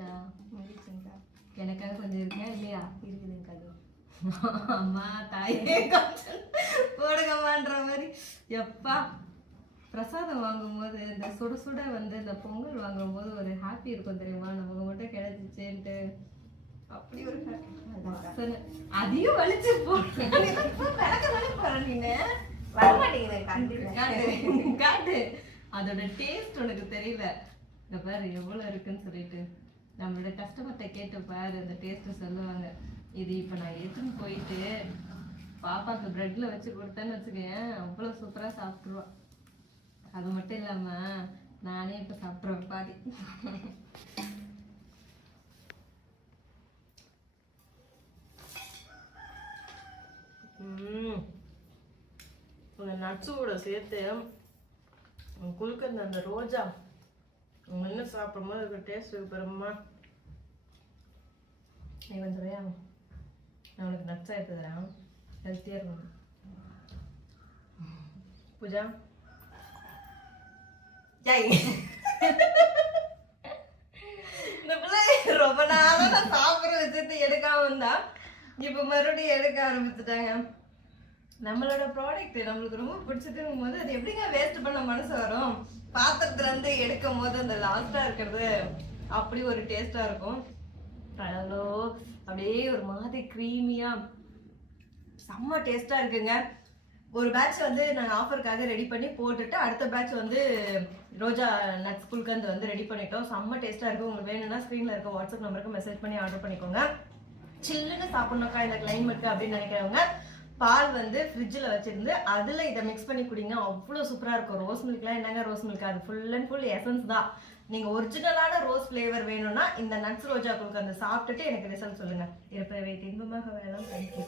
முடிஞ்சிச்சா? முடிச்சுங்கக்கா. எனக்காக கொஞ்சம் இருக்கா இல்லையா? இருக்குதுங்கக்கா. அது அம்மா தாயே போடுங்கம்மான்ற மாதிரி. எப்பா பிரசாதம் வாங்கும்போது இந்த சுட சுட வந்து இந்த பொங்கல் வாங்கும்போது ஒரு ஹாப்பி இருக்கும் தெரியுமா? நமக்கு மட்டும் கிடைச்சிச்சேன்ட்டு அப்படி ஒரு அதையும் வலிச்சு போட்டு நீங்க வரமாட்டீங்க. காட்டு. அதோட டேஸ்ட் உனக்கு தெரியல. இந்த பாரு எவ்வளவு இருக்குன்னு சொல்லிட்டு நம்மளோட கஸ்டமர்கிட்ட கேட்டு பாரு, அந்த டேஸ்ட் சொல்லுவாங்க. இது இப்ப நான் எடுத்துன்னு போயிட்டு பாப்பாக்கு பிரெட்ல வச்சு கொடுத்தேன்னு வச்சுக்கேன், அவ்வளவு சூப்பரா சாப்பிட்டுருவா. அது மட்டும் இல்லாம நானே இப்ப சாப்பிட்ருவேன் பாதி. நட்ஸு கூட சேர்த்து குளுக்கந்த அந்த ரோஜா என்ன சாப்பிடும்போது அதுக்கு டேஸ்ட் இருக்கு பெருமா. நீ வந்து நான் உனக்கு நட்ஸாக எடுத்துக்கிறேன், ஹெல்த்தியாக இருக்கும். பூஜா இந்த பிள்ளை ரொம்ப நாளாக நான் சாப்பிட்ற விஷயத்தை எடுக்காம இருந்தா இப்போ மறுபடியும் எடுக்க ஆரம்பிச்சுட்டாங்க. நம்மளோட ப்ராடக்ட் நம்மளுக்கு ரொம்ப பிடிச்சதுங்கும் போது அது எப்படிங்க வேஸ்ட் பண்ண மனசு வரும்? பாத்திரத்துல இருந்து எடுக்கும் போது அந்த லாஸ்டா இருக்கிறது அப்படி ஒரு டேஸ்டா இருக்கும். அவ்வளோ அப்படியே ஒரு மாதிரி க்ரீமியா செம்ம டேஸ்டா இருக்குங்க. ஒரு பேட்ச் வந்து நாங்கள் ஆஃபருக்காக ரெடி பண்ணி போட்டுட்டு அடுத்த பேட்ச் வந்து ரோஜா நட்ஸ் குல்கந்த் வந்து ரெடி பண்ணிட்டோம். செம்ம டேஸ்டா இருக்கு. உங்களுக்கு வேணும்னா ஸ்க்ரீன்ல இருக்க வாட்ஸ்அப் நம்பருக்கு மெசேஜ் பண்ணி ஆர்டர் பண்ணிக்கோங்க. சில்லுன்னு சாப்பிடணுக்கா இந்த கிளைமேட்டுக்கு அப்படின்னு நினைக்கிறவங்க பால் வந்து ஃப்ரிட்ஜில் வச்சிருந்து அதில் இதை மிக்ஸ் பண்ணி குடிங்க. அவ்வளோ சூப்பராக இருக்கும். ரோஸ் மில்க்லாம் என்னங்க ரோஸ் மில்க், அது ஃபுல் அண்ட் ஃபுல் எசன்ஸ் தான். நீங்கள் ஒரிஜினலான ரோஸ் ஃப்ளேவர் வேணும்னா இந்த நட்ஸ் ரோஜா குல்கந்த் சாப்பிட்டுட்டு எனக்கு ரிசல்ட் சொல்லுங்கள். இருப்பதை வைத்து இன்பமாக வேணும். தேங்க்யூ.